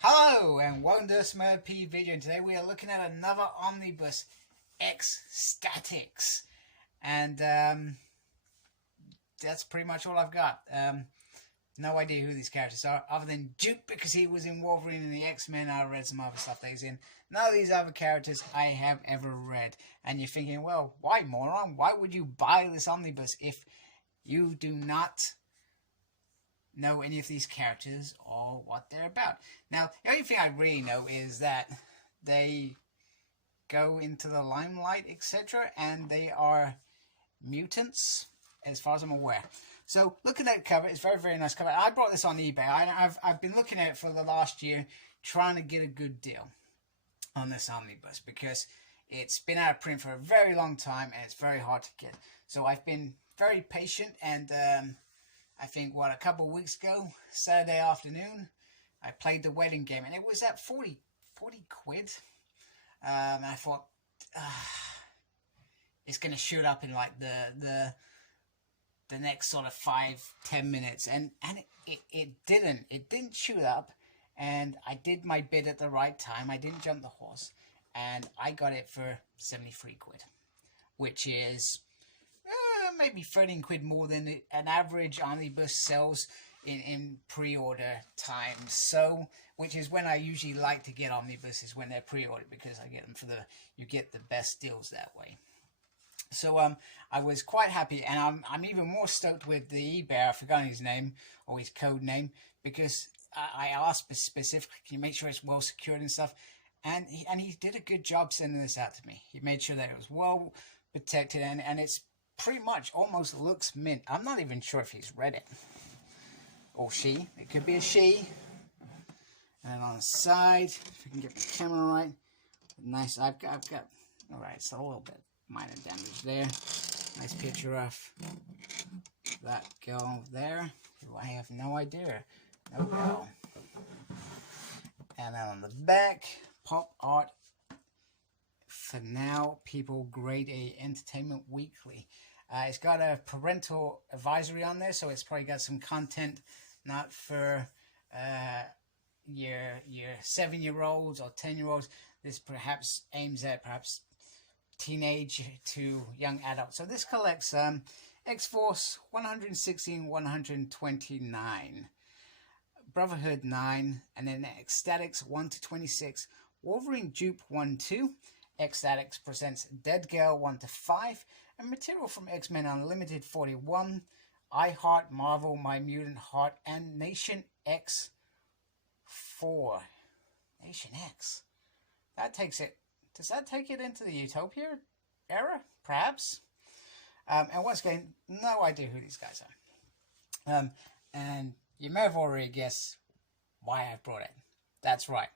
Hello and welcome to this P video, and today we are looking at another omnibus, X-Statix, and that's pretty much all I've got. No idea who these characters are, other than Duke because he was in Wolverine and the X-Men. I read some other stuff that he's in. None of these other characters I have ever read, and you're thinking, well, why, moron? Why would you buy this omnibus if you do not know any of these characters or what they're about? Now, the only thing I really know is that they go into the limelight, etc., and they are mutants, as far as I'm aware. So, looking at the cover, it's very, very nice cover. I brought this on eBay. I've been looking at it for the last year, trying to get a good deal on this omnibus, because it's been out of print for a very long time, and it's very hard to get. So, I've been very patient, and I think, a couple of weeks ago, Saturday afternoon, I played the wedding game, and it was at 40 quid. And I thought, it's going to shoot up in like the next sort of 5-10 minutes, and it didn't. It didn't shoot up, and I did my bid at the right time. I didn't jump the horse, and I got it for 73 quid, which is maybe 13 quid more than an average omnibus sells in pre-order times. So, which is when I usually like to get omnibuses, when they're pre-ordered, because I get them you get the best deals that way. So I was quite happy, and I'm even more stoked with the eBay. I've forgotten his name, or his code name, because I asked specifically, can you make sure it's well secured and stuff, and he did a good job sending this out to me. He made sure that it was well protected, and it's pretty much almost looks mint. I'm not even sure if he's read it, or she. It could be a she. And on the side, if I can get the camera right, nice. I've got. All right, so a little bit minor damage there. Nice picture of that girl there, who I have no idea. No girl. And then on the back, pop art. For now, people grade A Entertainment Weekly. It's got a parental advisory on there, so it's probably got some content not for your 7-year-olds or 10-year-olds. This perhaps aims at teenage to young adults. So this collects X-Force 116, 129, Brotherhood 9, and then X-Statix 1-26, Wolverine Dupe 1-2. X-Statix presents Dead Girl 1-5, and material from X-Men Unlimited 41, I Heart Marvel, My Mutant Heart, and Nation X 4. Nation X. That takes it. Does that take it into the Utopia era? Perhaps. And once again, no idea who these guys are. And you may have already guessed why I brought it. That's right.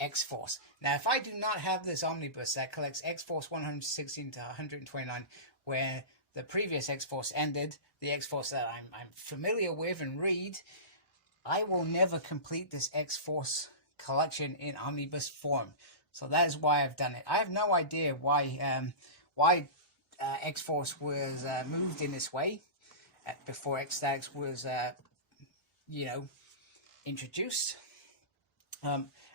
X-Force. Now, if I do not have this omnibus that collects X-Force 116 to 129, where the previous X-Force ended, the X-Force that I'm familiar with and read, I will never complete this X-Force collection in omnibus form. So that is why I've done it. I have no idea why X-Force was moved in this way before X-Statix was, introduced.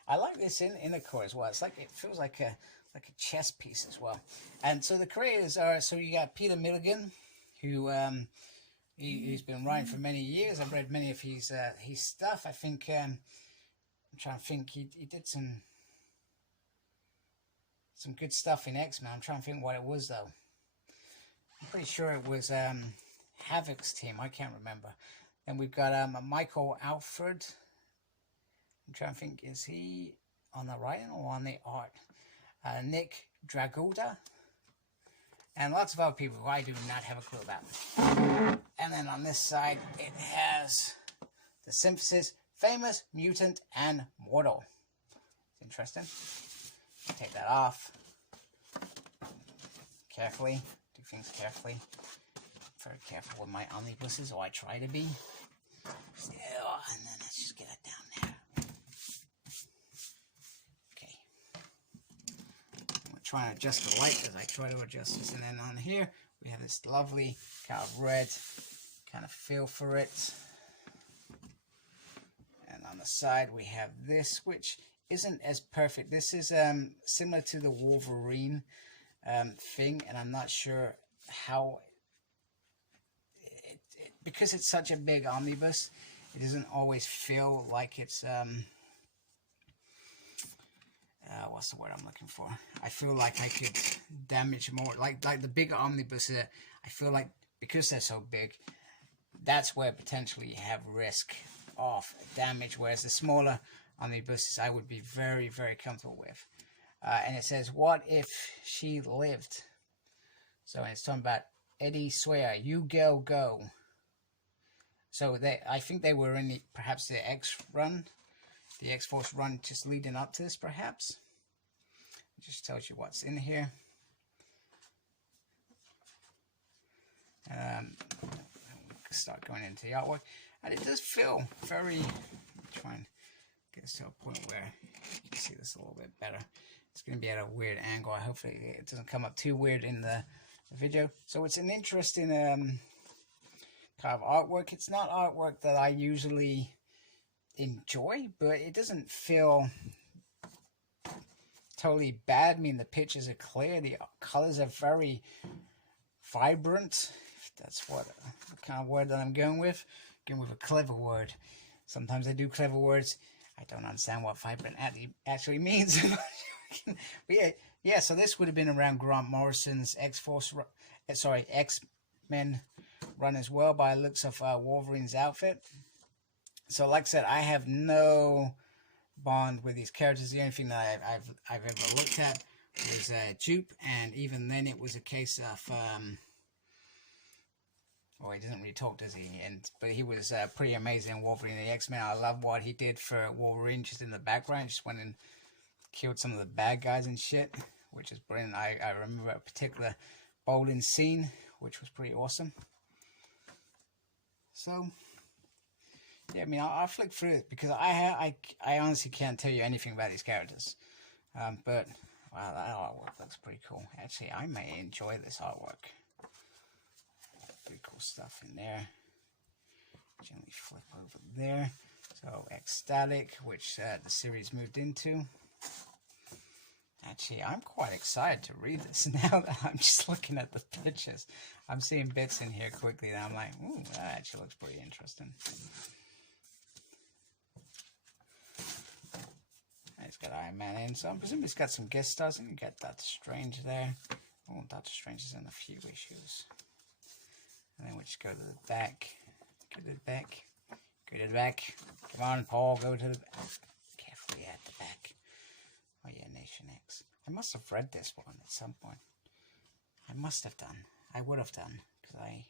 I like this in the core as well. It's like, it feels like a chess piece as well. And so the creators are, so you got Peter Milligan, who he's been writing for many years. I've read many of his stuff. I think I'm trying to think, he did some good stuff in X-Men. I'm trying to think what it was though. I'm pretty sure it was Havoc's team. I can't remember. Then we've got Michael Alfred. I'm trying to think, is he on the writing or on the art? Nick Draguda. And lots of other people who I do not have a clue about. And then on this side, it has the synthesis, famous, mutant, and mortal. It's interesting. Take that off. Carefully. Do things carefully. Very careful with my omnibuses, or I try to be. Still, and then let's just get it down there. Trying to adjust the light as I try to adjust this. And then on here we have this lovely kind of red kind of feel for it. And on the side we have this, which isn't as perfect. This is similar to the Wolverine thing, and I'm not sure how because it's such a big omnibus, it doesn't always feel like it's what's the word I'm looking for? I feel like I could damage more. Like the bigger omnibuses, I feel like because they're so big, that's where potentially you have risk of damage. Whereas the smaller omnibuses, I would be very, very comfortable with. And it says, "What if she lived?" So it's talking about Eddie Sawyer. You girl go. So I think they were in perhaps the X run, the X-Force run, just leading up to this, perhaps. It just tells you what's in here. Start going into the artwork, and it does feel very. Try and get this to a point where you can see this a little bit better. It's going to be at a weird angle. Hopefully it doesn't come up too weird in the video. So it's an interesting kind of artwork. It's not artwork that I usually enjoy, but it doesn't feel totally bad. I mean, the pictures are clear. The colors are very vibrant. That's what the kind of word that I'm going with. Going with a clever word. Sometimes I do clever words. I don't understand what vibrant actually means. But yeah. So this would have been around Grant Morrison's X-Men run as well, by the looks of Wolverine's outfit. So, like I said, I have no bond with these characters. The only thing that I've ever looked at was Jupe, and even then, it was a case of well, he doesn't really talk, does he? But he was pretty amazing in Wolverine and the X-Men. I love what he did for Wolverine, just in the background. Just went and killed some of the bad guys and shit, which is brilliant. I remember a particular bowling scene, which was pretty awesome. So, yeah, I mean, I'll flick through it because I honestly can't tell you anything about these characters. But, wow, that artwork looks pretty cool. Actually, I may enjoy this artwork. Pretty cool stuff in there. Gently flip over there. So, X-Statix, which the series moved into. Actually, I'm quite excited to read this now that I'm just looking at the pictures. I'm seeing bits in here quickly and I'm like, ooh, that actually looks pretty interesting. It's got Iron Man in, so I'm presuming it's got some guest stars. You can get Doctor Strange there. Oh, Doctor Strange is in a few issues. And then we just go to the back. Go to the back. Go to the back. Come on, Paul, go to the back. Carefully at the back. Oh yeah, Nation X. I must have read this one at some point. I must have done. I would have done. Because I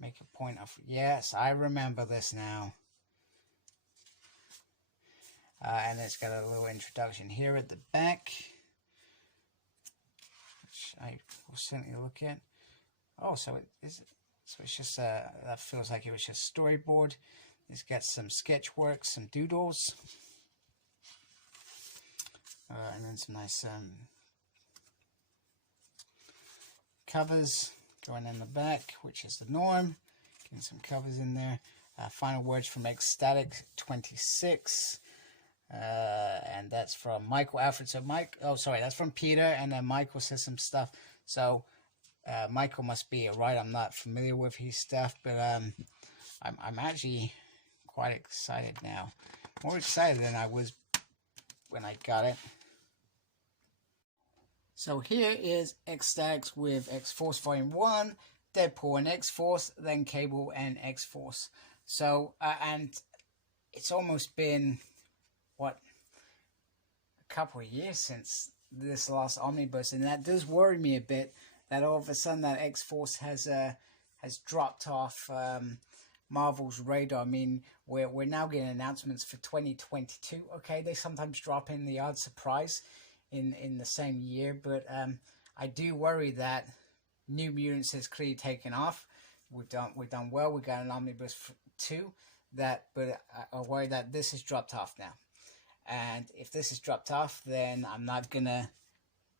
make a point of... Yes, I remember this now. And it's got a little introduction here at the back. Which I will certainly look at. Oh, so it is... So it's just, that feels like it was just storyboard. It's got some sketch work, some doodles. And then some nice covers going in the back, which is the norm. Getting some covers in there. Final words from X-Statix 26. And that's from Michael Alfred. So that's from Peter, and then Michael says some stuff. So Michael must be a writer. I'm not familiar with his stuff, but I'm actually quite excited now. More excited than I was when I got it. So here is X-Statix with X-Force Volume 1, Deadpool and X-Force, then Cable and X-Force. So, and it's almost been, what, a couple of years since this last omnibus, and that does worry me a bit, that all of a sudden that X-Force has dropped off Marvel's radar. I mean, we're now getting announcements for 2022. Okay, they sometimes drop in the odd surprise in the same year, but I do worry that New Mutants has clearly taken off. We've done well. We got an omnibus 2, but I worry that this has dropped off now. And if this has dropped off, then I'm not gonna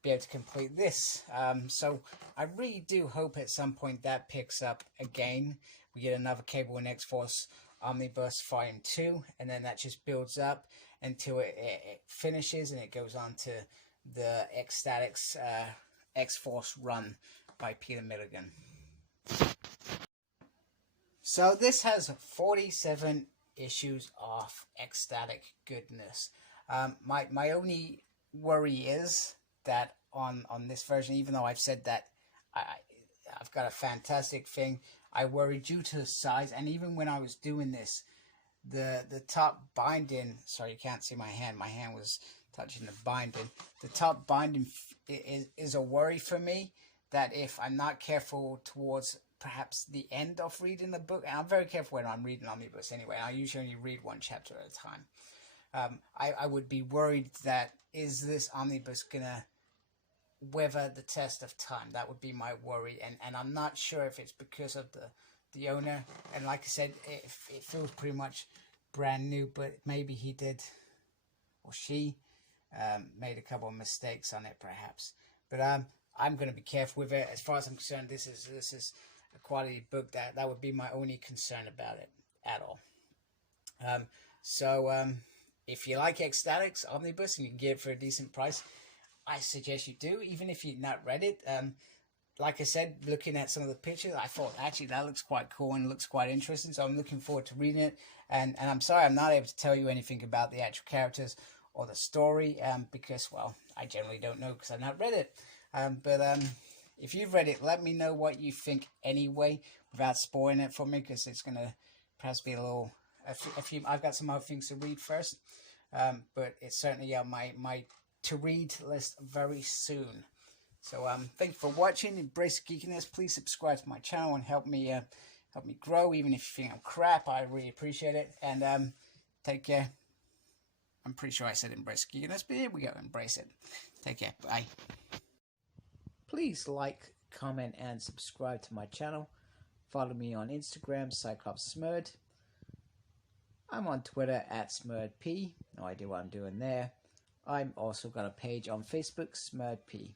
be able to complete this. So I really do hope at some point that picks up again. We get another Cable and X-Force Omnibus Volume 2, and then that just builds up until it finishes, and it goes on to the X-Statix X-Force run by Peter Milligan. So this has 47 issues of X-Statix goodness. My only worry is that on this version, even though I've said that I've got a fantastic thing, I worry due to the size, and even when I was doing this, the top binding, sorry you can't see my hand was touching the binding. The top binding is a worry for me, that if I'm not careful towards perhaps the end of reading the book, and I'm very careful when I'm reading Omnibus anyway, I usually only read one chapter at a time, I would be worried that, is this Omnibus gonna weather the test of time? That would be my worry, and I'm not sure if it's because of the owner, and like I said, it feels pretty much brand new, but maybe he did, or she made a couple of mistakes on it perhaps. But I'm going to be careful with it. As far as I'm concerned, this is a quality book. That would be my only concern about it at all. If you like X-Statix Omnibus and you can get it for a decent price, I suggest you do, even if you've not read it. Like I said, looking at some of the pictures, I thought actually that looks quite cool and looks quite interesting, so I'm looking forward to reading it. And I'm sorry I'm not able to tell you anything about the actual characters or the story, because, well, I generally don't know because I've not read it. But if you've read it, let me know what you think anyway, without spoiling it for me, because it's going to perhaps be a few. I've got some other things to read first, but it's certainly on my to-read list very soon. So thank you for watching. Embrace geekiness. Please subscribe to my channel and help me grow. Even if you think I'm crap, I really appreciate it. And take care. I'm pretty sure I said embrace geekiness, but here we go. Embrace it. Take care. Bye. Please like, comment, and subscribe to my channel. Follow me on Instagram, CyclopsSmurd. I'm on Twitter @SmurdP. No idea what I'm doing there. I'm also got a page on Facebook, SmurdP.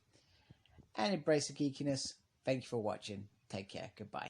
And embrace the geekiness. Thank you for watching. Take care. Goodbye.